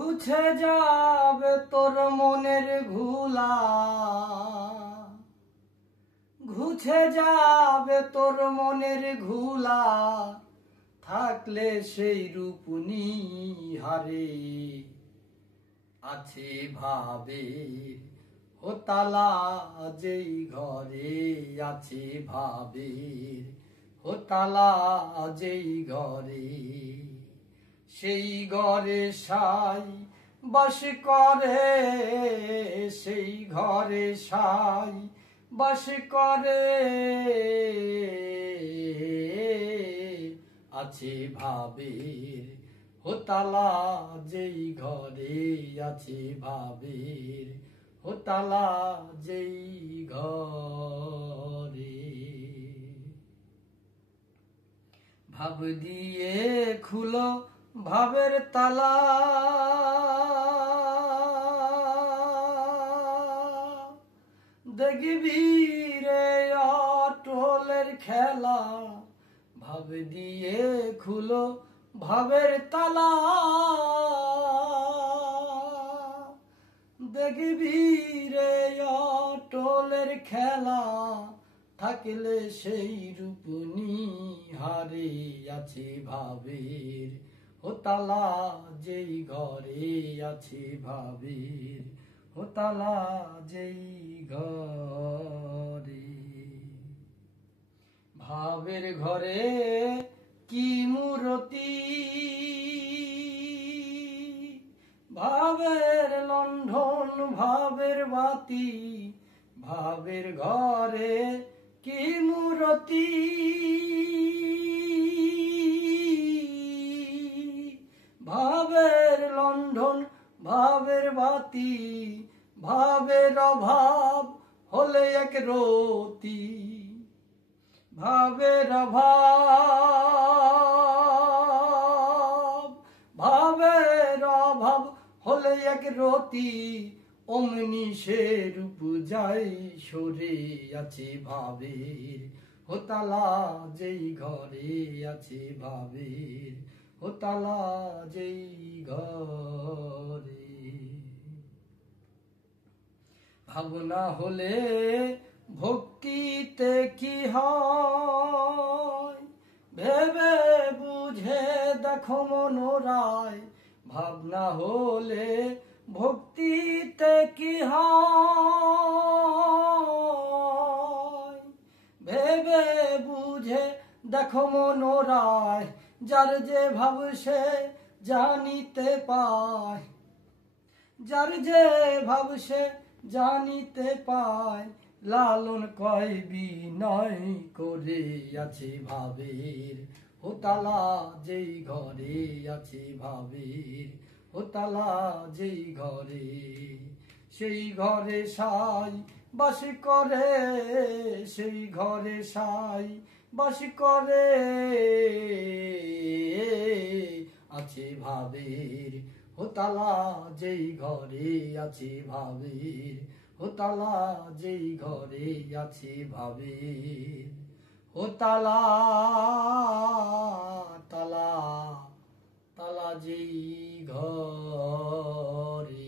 মুছে যাবে তোর মনের ঘুলা, ঘুছে যাবে তোর মনের ঘুলা, থাকলে সেই রূপ নিহারে আছে ভাবের হোতালা, যেই ঘরে আছে ভাবের হোতালা, যেই ঘরে সেই ঘরে সাই বাস করে, সেই ঘরে সাই বাস করে আছে ভাবের হোতালা, যেই ঘরে আছে ভাবের হোতালা, যেই ঘরে। ভাব দিয়ে খুলো ভাবের তালা, দেখবি রে অটলের খেলা। ভাব দিয়ে খুলো ভাবের তালা, দেখবি রে অটলের খেলা, থাকলে সেই রূপ নিহারে আছে ভাবের হোতালা, যেই ঘরে আছে ভাবের হোতালা, যেই ঘরে। ভাবের ঘরে কি মূরতি, ভাবের লণ্ঠন ভাবের বাতি, ভাবের ঘরে কি মূরতি, ভাবের লণ্ঠন ভাবের বাতি, ভাবের অভাব হলে এক রতি, ভাবের অভাব, ভাবের অভাব হলে এক রতি, অমনি সে রূপ যাই সরে আছে ভাবের হোতালা, যেই ঘরে আছে ভাবের হোতালা, যেই ঘরে। ভাবনা হলে ভক্তিতে কি হয়, ভেবে বুঝে দেখো মনোরায়। ভাবনা হলে ভক্তিতে কি হয়, ভেবে বুঝে দেখো মনোরায়। যার যে ভাব সে জানিতে পায়, যার যে ভাব সে জানিতে পায়। লালন কয় বিনয় করে আছে ভাবের হোতালা, যেই ঘরে আছে ভাবের হোতালা, যেই ঘরে সেই ঘরে সাই বাস করে, সেই ঘরে সাই বাস করে আছে ভাবের হোতালা, যেই ঘরে আছে ভাবের হোতালা, যেই ঘরে আছে ভাবের হোতালা, তালা তালা, যেই ঘরে।